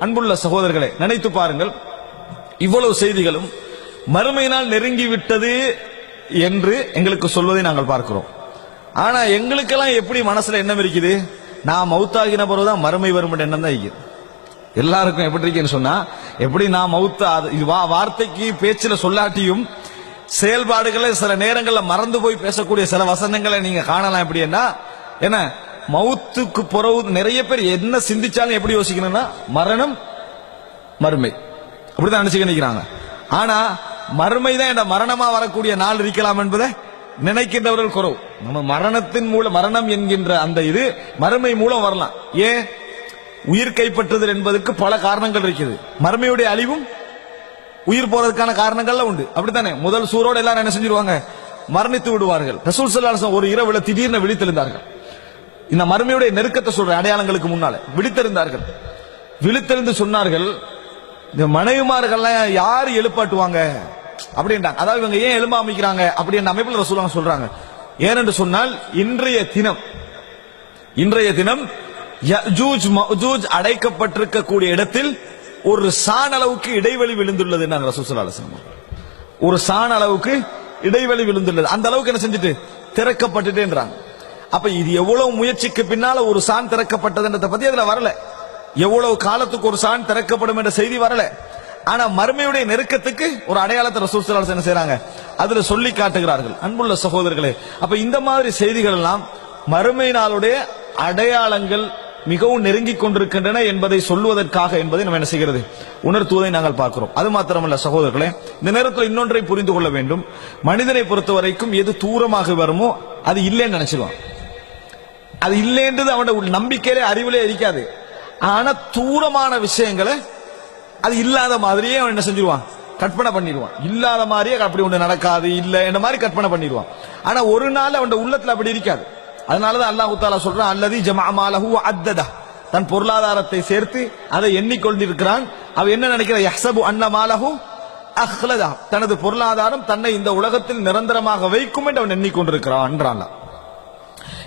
அன்புள்ள சகோதரர்களை நினைத்து பாருங்கள். இவ்வளவு செய்திகளும் மறுமையினால் நெருங்கிவிட்டது நெருங்கி விட்டது என்று எங்களுக்கு சொல்வதை நாங்கள் பார்க்கிறோம். ஆனா எங்களுக்கெல்லாம் எப்படி மனசுல எண்ணம் இருக்குது? நான் மவுத்தாகின பிறகுதான் மறுமை வரும் எண்ணம் தான் இருக்குது. எல்லாருக்கும் எப்படி இருக்குன்னு சொன்னா எப்படி நான் மவுத்த அது- இது வா- வார்த்தைக்கு பேச்சில் சொல்லாட்டியும் செயல்பாடுகளை சில நேரங்களில் மறந்து போய் பேசக்கூடிய சில வசனங்களை நீங்க காணலாம் எப்படின்னா என்ன? மௌத்துக்கு பிறகு நிறைய பேர் என்ன சிந்திச்சாலும் எப்படி யோசிக்கணும்னா மரணம் மறுமை. அப்படிதான் நினைச்சுக்க நினைக்கிறாங்க ஆனா மறுமை தான் என்ற மரணமா வரக்கூடிய நாள் இருக்கலாம் என்பதை நினைக்கின்றவர்கள் குறவு. நம்ம மரணத்தின் மூலம் மரணம் என்கின்ற அந்த இது மறுமை மூலம் வரலாம். ஏன்? உயிர் கைப்பற்றுதல் என்பதற்கு பல காரணங்கள் இருக்குது. மறுமையுடைய அழிவும் உயிர் போறதுக்கான காரணங்கள்ல உண்டு. அப்படித்தானே? முதல் சூரோட எல்லாரும் என்ன செஞ்சிருவாங்க? மரணித்து விடுவார்கள். ரசூல் சல்லாசம் ஒரு இரவுல திடீர்னு விழித்தெழுந்தார்கள். இந்த மறுமையுடைய நெருக்கத்தை சொல்ற அடையாளங்களுக்கு முன்னால. விழித்திருந்தார்கள் விழித்திருந்து சொன்னார்கள் இந்த மனைவிமார்கள்லாம் யார் எழுப்பாட்டுவாங்க? அப்படின்றாங்க. அதாவது இவங்க ஏன் எலும்ப அமைக்கிறாங்க? அப்படின்ற அமைப்பில் ரசூலாங்க சொல்றாங்க. ஏனென்று சொன்னால் இன்றைய தினம் இன்றைய தினம் யஜூஜ் மஜூஜ் அடைக்கப்பட்டிருக்கக்கூடிய இடத்தில் ஒரு சாண அளவுக்கு இடைவெளி விழுந்துள்ளது நான் ரசூல் ஸல்லல்லாஹு ஒரு சாண அளவுக்கு இடைவெளி விழுந்துள்ளது. அந்த அளவுக்கு என்ன செஞ்சுட்டு? திறக்கப்பட்டுட்டேன்றாங்க. அப்ப இது எவ்வளவு முயற்சிக்கு பின்னால ஒரு சான் திறக்கப்பட்டதுன்றத பத்தி அதுல வரல. எவ்வளவு காலத்துக்கு ஒரு சான் திறக்கப்படும் என்ற செய்தி வரல. ஆனா மறுமையுடைய நெருக்கத்துக்கு ஒரு அடையாளத்தை ரசூல் என்ன செய்யறாங்க அதுல சொல்லி காட்டுகிறார்கள். அன்புள்ள சகோதரர்களே அப்ப இந்த மாதிரி செய்திகள் எல்லாம் மறுமை நாளுடைய அடையாளங்கள் மிகவும் நெருங்கிக் கொண்டிருக்கின்றன என்பதை சொல்லுவதற்காக என்பதை நம்ம என்ன செய்கிறது? உணர்த்துவதை நாங்கள் பார்க்கிறோம். அது மாத்திரமல்ல சகோதரர்களே இந்த நேரத்தில் இன்னொன்றை புரிந்து கொள்ள வேண்டும். மனிதனை பொறுத்த வரைக்கும் எது தூரமாக வருமோ அது இல்லைன்னு நினைச்சிருவான் அது இல்லைன்றது அவனோட நம்பிக்கையிலே அறிவிலே இருக்காது. ஆனா தூரமான விஷயங்களை அது இல்லாத மாதிரியே அவன் என்ன செஞ்சிருவான்? கற்பனை பண்ணிடுவான். இல்லாத மாதிரியே அப்படி ஒண்ணு நடக்காது இல்ல என்ன மாதிரி கற்பனை பண்ணிடுவான். ஆனா ஒரு நாள் அவன் உள்ளத்துல அப்படி இருக்காது. அதனாலதான் அல்லாஹு தாலா சொல்றான் அல்லது ஜமாலஹு அத்ததா தன் பொருளாதாரத்தை சேர்த்து அதை எண்ணிக்கொண்டிருக்கிறான். அவன் என்ன நினைக்கிற யஹ்சபு அன்னமாலஹு அஹ்லதா தனது பொருளாதாரம் தன்னை இந்த உலகத்தில் நிரந்தரமாக வைக்கும் என்று அவன் எண்ணிக்கொண்டிருக்கிறான் என்றான்.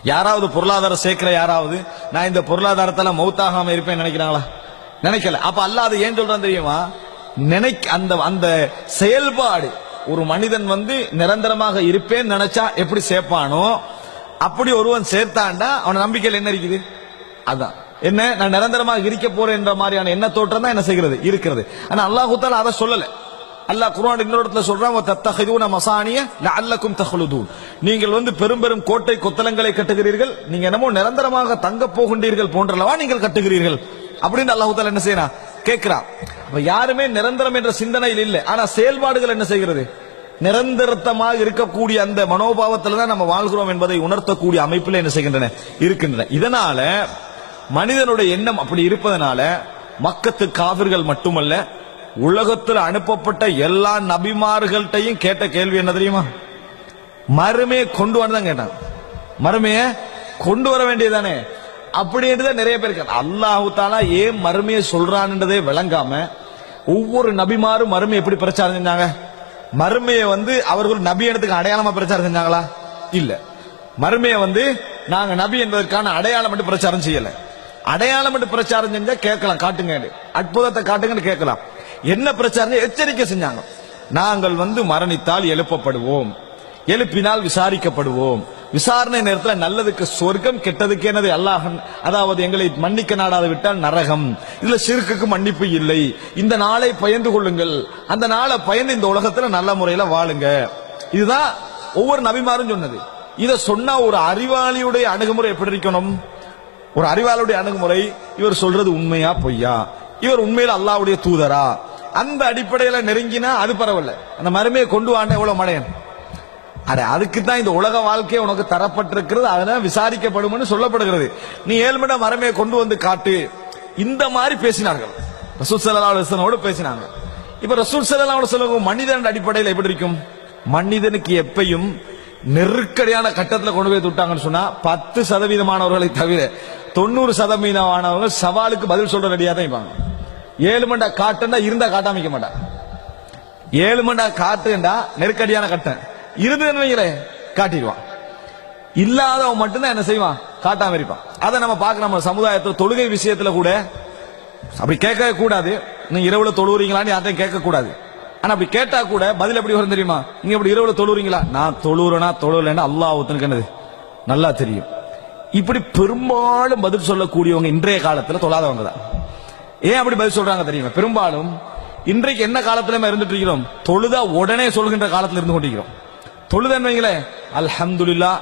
யாராவது பொருளாதாரம் சேர்க்கிற யாராவது நான் இந்த பொருளாதாரத்தில் மௌத்தாகாம இருப்பேன் நினைக்கிறாங்களா? நினைக்கல. அப்ப அல்லாது ஏன் சொல்றான் தெரியுமா? நினைக்க அந்த அந்த செயல்பாடு. ஒரு மனிதன் வந்து நிரந்தரமாக இருப்பேன் நினைச்சா எப்படி சேர்ப்பானோ அப்படி ஒருவன் சேர்த்தாண்டா அவன் நம்பிக்கையில் என்ன இருக்குது? அதான். என்ன? நான் நிரந்தரமாக இருக்க போறேன் என்ற மாதிரியான என்ன தோற்றம் தான் என்ன செய்கிறது? இருக்கிறது. ஆனா அல்லாஹூத்தால அதை சொல்லலை. அல்லாஹ் குர்ஆன் இன்னொரு இடத்துல சொல்றான் தத்தஹிதுன மசானிய லஅல்லக்கும் தஹ்லுதூன். நீங்கள் வந்து பெரும் பெரும் கோட்டை கொத்தளங்களை கட்டுகிறீர்கள் நீங்க என்னமோ நிரந்தரமாக தங்க போகின்றீர்கள் போன்றலவா நீங்கள் கட்டுகிறீர்கள். அப்படின்னு அல்லாஹ் தால என்ன செய்யறான்? கேட்கிறான். அப்ப யாருமே நிரந்தரம் என்ற சிந்தனையில் இல்லை. ஆனா செயல்பாடுகள் என்ன செய்கிறது? நிரந்தரத்தமாக இருக்கக்கூடிய அந்த மனோபாவத்தில் தான் நம்ம வாழ்கிறோம் என்பதை உணர்த்தக்கூடிய அமைப்பில் என்ன செய்கின்றன? இருக்கின்றன. இதனால மனிதனுடைய எண்ணம் அப்படி இருப்பதனால மக்கத்து காவிர்கள் மட்டுமல்ல உலகத்தில் அனுப்பப்பட்ட எல்லா நபிமார்கள்ட்டையும் கேட்ட கேள்வி என்ன தெரியுமா? மறுமையை கொண்டு வரதான் கேட்டான். மறுமையை கொண்டு வர வேண்டியதானே அப்படின்றத நிறைய பேர் கேட்டாங்க அல்லாஹு தாலா ஏன் மறுமையை சொல்றான்ன்றதே விளங்காம ஒவ்வொரு நபிமாரும் மறுமை எப்படி பிரச்சாரம் செஞ்சாங்க? மறுமையை வந்து அவர்கள் நபி இடத்துக்கு அடையாளமா பிரச்சாரம் செஞ்சாங்களா? இல்ல. மறுமையை வந்து நாங்க நபி என்பதற்கான அடையாளம் மட்டும் பிரச்சாரம் செய்யல. அடையாளம் மட்டும் பிரச்சாரம் செஞ்சா கேட்கலாம். காட்டுங்க அற்புதத்தை காட்டுங்கன்னு கேட்கலாம். என்ன பிரச்சாரம் எச்சரிக்கை செஞ்சாங்க. நாங்கள் வந்து மரணித்தால் எழுப்பப்படுவோம். எழுப்பினால் விசாரிக்கப்படுவோம். விசாரணை நேரத்தில் நல்லதுக்கு சொர்க்கம் கெட்டதுக்கு என்னது? அல்லாஹன் அதாவது எங்களை மன்னிக்க நாடாது விட்டால் நரகம். இதுல சிறுக்குக்கு மன்னிப்பு இல்லை. இந்த நாளை பயந்து கொள்ளுங்கள். அந்த நாளை பயந்து இந்த உலகத்துல நல்ல முறையில வாழுங்க. இதுதான் ஒவ்வொரு நபிமாரும் சொன்னது. இதை சொன்னா ஒரு அறிவாளியுடைய அணுகுமுறை எப்படி இருக்கணும்? ஒரு அறிவாளுடைய அணுகுமுறை இவர் சொல்றது உண்மையா பொய்யா? இவர் உண்மையில அல்லாவுடைய தூதரா? அந்த அடிப்படையில நெருங்கினா அது பரவாயில்ல. அந்த மருமையை கொண்டு வாண்ட எவ்வளவு மடையன்? அட அதுக்கு தான் இந்த உலக வாழ்க்கையை உனக்கு தரப்பட்டிருக்கிறது அதனால விசாரிக்கப்படும் சொல்லப்படுகிறது. நீ ஏழ்மட மரமே கொண்டு வந்து காட்டு. இந்த மாதிரி பேசினார்கள். ரசூல் சல்லா அலுவலனோடு பேசினாங்க. இப்ப ரசூல் சல்லா அலுவலம் மனிதன் அடிப்படையில் எப்படி இருக்கும்? மனிதனுக்கு எப்பையும் நெருக்கடியான கட்டத்தில் கொண்டு போய் விட்டாங்கன்னு சொன்னா பத்து சதவீதமானவர்களை தவிர தொண்ணூறு சதவீதமானவர்கள் சவாலுக்கு பதில் சொல்ற ரெடியா தான் இருப்பாங்க. ஏழு மண்டா காட்டுன்னா இருந்தா காட்டாமிக்க மாட்டான் ஏழு மண்டா காட்டுண்டா நெருக்கடியான கட்டன் இருந்ததுன்னு வைங்களேன் காட்டிடுவான். இல்லாதவன் மட்டும்தான் என்ன செய்வான்? காட்டாம இருப்பான். அதை நம்ம பார்க்க நம்ம சமுதாயத்தில் தொழுகை விஷயத்துல கூட அப்படி கேட்க கூடாது. நீ இரவுல தொழுவுறீங்களான்னு யார்ட்டையும் கேட்க கூடாது. ஆனா அப்படி கேட்டா கூட பதில் எப்படி வரும் தெரியுமா? நீங்க இப்படி இரவுல தொழுவுறீங்களா? நான் தொழுவுறேனா தொழுவுலன்னா அல்லா ஒத்துனுக்கு என்னது? நல்லா தெரியும். இப்படி பெரும்பாலும் பதில் சொல்லக்கூடியவங்க இன்றைய காலத்துல தொழாதவங்க தான் ஏன் அப்படி பதில் சொல்றாங்க தெரியுமா? பெரும்பாலும் இன்றைக்கு என்ன காலத்துல இருந்துட்டு இருக்கிறோம்? தொழுதா உடனே சொல்கின்ற காலத்துல இருந்து கொண்டிருக்கிறோம். தொழுதன்னு வைங்களேன் அல்ஹம்துல்லா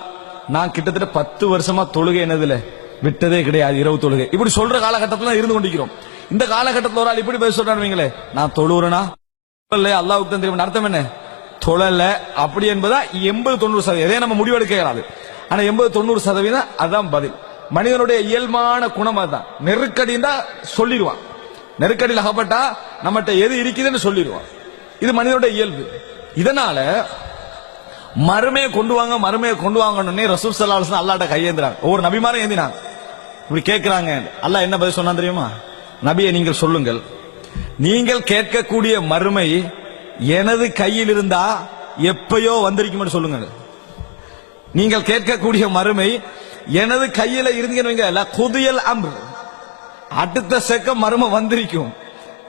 நான் கிட்டத்தட்ட பத்து வருஷமா தொழுகை என்னதுல? விட்டதே கிடையாது இரவு தொழுகை. இப்படி சொல்ற காலகட்டத்தில் இருந்து கொண்டிருக்கிறோம். இந்த காலகட்டத்தில் ஒரு ஆள் இப்படி பதில் சொல்றான்னு நான் தொழுறேனா தொழல அல்லாஹ்வுக்கு தான் தெரியும். அர்த்தம் என்ன? தொழல. அப்படி என்பதா எண்பது தொண்ணூறு சதவீதம். இதே நம்ம முடிவெடுக்க இயலாது. ஆனா எண்பது தொண்ணூறு சதவீதம் அதான் பதில். மனிதனுடைய இயல்பான குணம் அதுதான். நெருக்கடின்னா சொல்லிடுவான். நெருக்கடியில் அகப்பட்டா நம்மகிட்ட எது இருக்குதுன்னு சொல்லிடுவான். இது மனிதனுடைய இயல்பு. இதனால மறுமையை கொண்டு வாங்க மறுமையை கொண்டு வாங்கணும்னே ரசூல் சல்லா அல்லாட்ட கையேந்திராங்க. ஒவ்வொரு நபிமாரும் ஏந்தினாங்க. இப்படி கேட்கிறாங்க அல்லாஹ் என்ன பதில் சொன்னா தெரியுமா? நபியை நீங்கள் சொல்லுங்கள். நீங்கள் கேட்கக்கூடிய மறுமை எனது கையில் இருந்தா எப்பயோ வந்திருக்கும் சொல்லுங்க நீங்கள் கேட்கக்கூடிய மறுமை எனது கையில இருந்தீங்கன்னு வைங்க, குதியல் அம்பு அடுத்த செக்கம் மரும வந்திருக்கும்.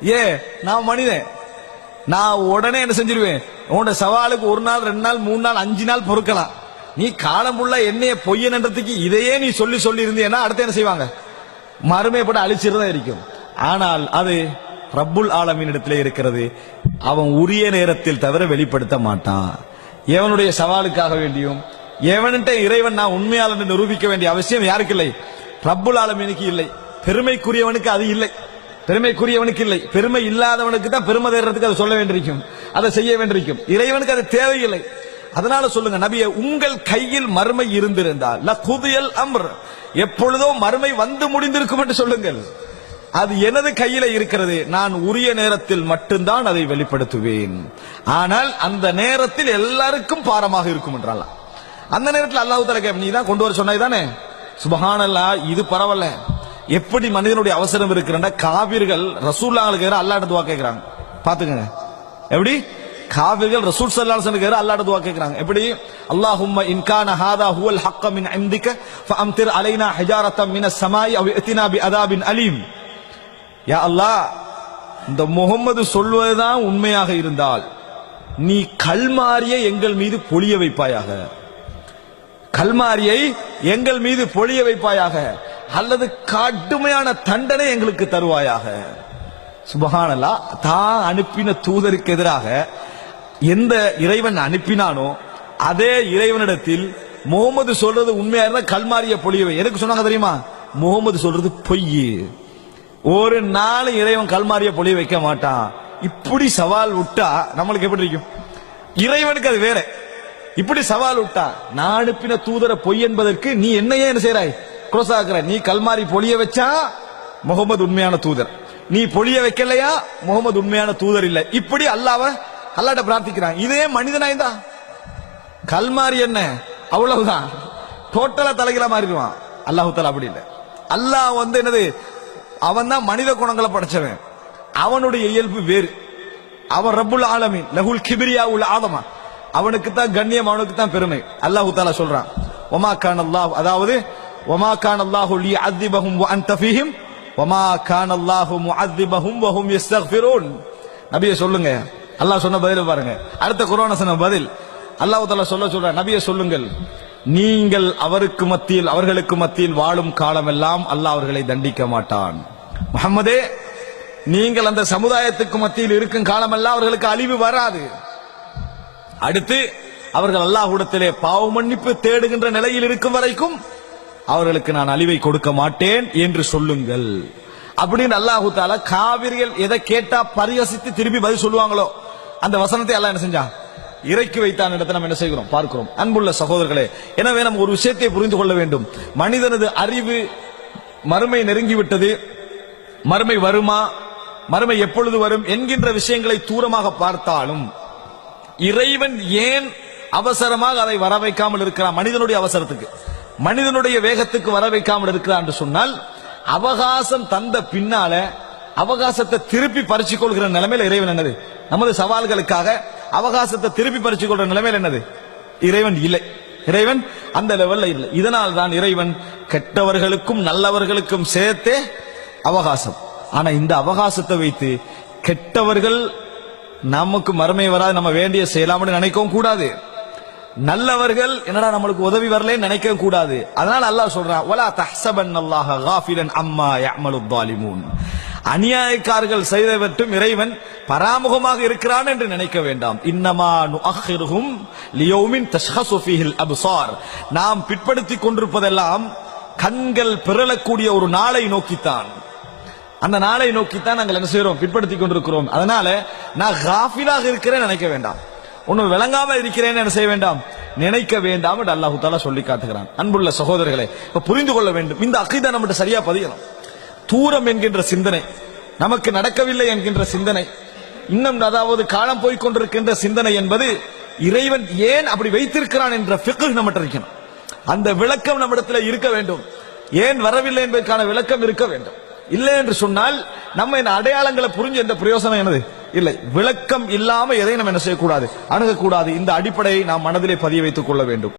ஏ நான் மனிதன். நான் உடனே என்ன செஞ்சிருவேன்? உன்னோட சவாலுக்கு ஒரு நாள் ரெண்டு நாள் மூணு நாள் அஞ்சு நாள் பொறுக்கலாம். நீ காலம் உள்ள என்னைய பொய்யன்றதுக்கு இதையே நீ சொல்லி சொல்லி இருந்தீன்னா அடுத்து என்ன செய்வாங்க? மறுமையை போட்டு அழிச்சிருந்தா இருக்கும். ஆனால் அது ரப்புல் ஆலமின் இடத்துல இருக்கிறது. அவன் உரிய நேரத்தில் தவிர வெளிப்படுத்த மாட்டான். எவனுடைய சவாலுக்காக வேண்டியும் எவன்கிட்ட இறைவன் நான் உண்மையாளன் நிரூபிக்க வேண்டிய அவசியம் யாருக்கு இல்லை ரப்புல் ஆலமீனுக்கு இல்லை. பெருமைக்குரியவனுக்கு அது இல்லை. பெருமைக்குரியவனுக்கு இல்லை. பெருமை இல்லாதவனுக்கு தான் பெருமை தேடுறதுக்கு அதை சொல்ல வேண்டியிருக்கும். அதை செய்ய வேண்டியிருக்கும். இறைவனுக்கு அது தேவையில்லை. அதனால சொல்லுங்க நபிய உங்கள் கையில் மறுமை இருந்திருந்தால் ல குதியல் அம்ர் எப்பொழுதோ மறுமை வந்து முடிந்திருக்கும் என்று சொல்லுங்கள். அது எனது கையில இருக்கிறது. நான் உரிய நேரத்தில் மட்டும்தான் அதை வெளிப்படுத்துவேன். ஆனால் அந்த நேரத்தில் எல்லாருக்கும் பாரமாக இருக்கும் என்றால். அந்த நேரத்தில் அல்லாஹ் தலா நீ தான் கொண்டு வர சொன்னாய் தானே சுபஹானல்லா இது பரவாயில்ல. எப்படி மனிதனுடைய அவசரம் இருக்கிறன்னா காவிர்கள் ரசூல்லாங்களுக்கு எதிராக அல்லாஹ் துவா கேட்கிறாங்க பாத்துக்கங்க. எப்படி? காவிர்கள் ரசூல் சல்லாசனுக்கு அலைஹி வஸல்லம் துவா கேட்கிறாங்க எப்படி? அல்லாஹும்ம இன்கான ஹாதா ஹுவல் ஹக்க மின் இந்திக ஃபஅம்திர் அலைனா ஹஜாரத்தம் மின சமாய் அவ் இத்தினா பி அதாபின் அலீம். யா அல்லாஹ் இந்த முகம்மது சொல்வதுதான் உண்மையாக இருந்தால் நீ கல்மாரிய எங்கள் மீது பொழிய வைப்பாயாக. கல்மாரியை எங்கள் மீது பொழிய வைப்பாயாக. அல்லது கடுமையான தண்டனை எங்களுக்கு தருவாயாக. சுபஹானல்லா தான் அனுப்பின தூதருக்கு எதிராக எந்த இறைவன் அனுப்பினானோ அதே இறைவனிடத்தில் முகமது சொல்றது உண்மையா இருந்தா கல்மாரிய பொழியவை எதுக்கு சொன்னாங்க தெரியுமா? முகமது சொல்றது பொய் ஒரு நாள் இறைவன் கல்மாரிய பொழிய வைக்க மாட்டான். இப்படி சவால் விட்டா நம்மளுக்கு எப்படி இருக்கும் இறைவனுக்கு அது வேற. இப்படி சவால் விட்டா நான் அனுப்பின தூதர பொய் என்பதற்கு நீ என்னையே என்ன செய்றாய் cross ஆகுற நீ கல்மாரி பொழிய வச்சா முகமது உண்மையான தூதர். நீ பொழிய வைக்கலையா? முகமது உண்மையான தூதர் இல்ல. இப்படி அல்லாவ அல்லாட்ட பிரார்த்திக்கிறான். இதே மனிதனாய்தா கல்மாரி என்ன? அவ்வளவுதான். டோட்டலா தலைகிற மாறிடுவான். அல்லாஹு தாலா அப்படி இல்லை. அல்லாஹ் வந்து என்னது? அவன் தான் மனித குணங்களை படைச்சவன். அவனுடைய இயல்பு வேறு. அவன் ரப்புல் ஆலமி லஹுல் கிபிரியா உள்ள ஆதமா. அவனுக்கு தான் கண்ணியம் அவனுக்கு தான் பெருமை. அல்லாஹு தாலா சொல்றான். ஒமா கான் அல்லாஹ் அதாவது ஒமா கான் அல்லாஹு லி அத்திபஹும் வ அன்த ஃபீஹிம் ஒமா கான் அல்லாஹு முஅத்திபஹும் வ ஹும் யஸ்தக்ஃபிரூன் நபியே சொல்லுங்க. அல்லாஹ் சொன்ன பதில் பாருங்க. அடுத்த குர்ஆன் சொன்ன பதில். அல்லாஹ் தாலா சொல்ல சொல்ற நபியே சொல்லுங்கள். நீங்கள் அவருக்கு மத்தியில் அவர்களுக்கு மத்தியில் வாழும் காலமெல்லாம் அல்லாஹ் அவர்களை தண்டிக்க மாட்டான். முஹம்மதே நீங்கள் அந்த சமுதாயத்துக்கு மத்தியில் இருக்கும் காலமெல்லாம் அவர்களுக்கு அழிவு வராது. அடுத்து அவர்கள் அல்லாஹ்விடத்திலே பாவ மன்னிப்பு தேடுகின்ற நிலையில் இருக்கும் வரைக்கும் அவர்களுக்கு நான் அழிவை கொடுக்க மாட்டேன் என்று சொல்லுங்கள். அப்படின்னு அல்லாஹு தாலா காவிரிகள் எதை கேட்டா பரிகசித்து திருப்பி பதில் சொல்லுவாங்களோ அந்த வசனத்தை எல்லாம் என்ன செஞ்சா இறக்கி வைத்தான் இடத்தை நம்ம என்ன செய்கிறோம்? பார்க்கிறோம். அன்புள்ள சகோதரர்களே எனவே நம்ம ஒரு விஷயத்தை புரிந்து கொள்ள வேண்டும். மனிதனது அறிவு மறுமை நெருங்கிவிட்டது மறுமை வருமா? மறுமை எப்பொழுது வரும் என்கின்ற விஷயங்களை தூரமாக பார்த்தாலும் இறைவன் ஏன் அவசரமாக அதை வர வைக்காமல் இருக்கிறான்? மனிதனுடைய அவசரத்துக்கு. மனிதனுடைய வேகத்துக்கு வர வைக்காமல் இருக்கிறான் என்று சொன்னால் அவகாசம் தந்த பின்னால அவகாசத்தை திருப்பி பறிச்சு கொள்கிற நிலைமையில இறைவன் என்னது? நமது சவால்களுக்காக அவகாசத்தை திருப்பி பறிச்சு கொள்ற நிலைமையில என்னது? இறைவன் இல்லை. இறைவன் அந்த லெவல்ல இல்லை. இதனால் தான் இறைவன் கெட்டவர்களுக்கும் நல்லவர்களுக்கும் சேர்த்தே அவகாசம். ஆனா இந்த அவகாசத்தை வைத்து கெட்டவர்கள் நமக்கு மறுமை வராது நம்ம வேண்டிய செய்யலாம்னு நினைக்கவும் கூடாது. நல்லவர்கள் என்னடா நம்மளுக்கு உதவி வரலன்னு நினைக்க கூடாது. அதனால அல்லாஹ் சொல்றான் வலா தஹ்சபன் அல்லாஹ காஃபிலன் அம்மா யமலு தாலிமூன் அநியாயக்காரர்கள் செய்தவற்றும் இறைவன் பராமுகமாக இருக்கிறான் என்று நினைக்க வேண்டாம். இன்னமா நுஅஹிருஹும் லியோமின் தஷ்ஹசுஃபிஹில் அப்சார். நாம் பிற்படுத்தி கொண்டிருப்பதெல்லாம் கண்கள் பிறளக்கூடிய ஒரு நாளை நோக்கித்தான். அந்த நாளை நோக்கித்தான் நாங்கள் என்ன செய்கிறோம் பிற்படுத்தி கொண்டிருக்கிறோம். அதனால நான் காஃபிலாக இருக்கிறேன் நினைக்க வேண்டாம். ஒண்ணு விளங்காம இருக்கிறேன்னு என்ன செய்ய வேண்டாம்? நினைக்க வேண்டாம் என்று அல்லாஹு தாலா சொல்லி காட்டுகிறான். அன்புள்ள சகோதரர்களை இப்ப புரிந்து கொள்ள வேண்டும். இந்த அகிதா நம்மகிட்ட சரியா பதியணும். தூரம் என்கின்ற சிந்தனை நமக்கு நடக்கவில்லை என்கின்ற சிந்தனை இன்னும் அதாவது காலம் போய் கொண்டிருக்கின்ற சிந்தனை என்பது இறைவன் ஏன் அப்படி வைத்திருக்கிறான் என்ற பிக்கு நம்மகிட்ட இருக்கணும். அந்த விளக்கம் நம்மிடத்தில் இருக்க வேண்டும். ஏன் வரவில்லை என்பதற்கான விளக்கம் இருக்க வேண்டும். இல்லை என்று சொன்னால் நம்ம இந்த அடையாளங்களை புரிஞ்சு எந்த பிரயோசனம் என்னது? இல்லை விளக்கம் இல்லாம எதையும் நம்ம என்ன செய்யக்கூடாது? அணுகக்கூடாது. இந்த அடிப்படையை நாம் மனதிலே பதிய வைத்துக் கொள்ள வேண்டும்.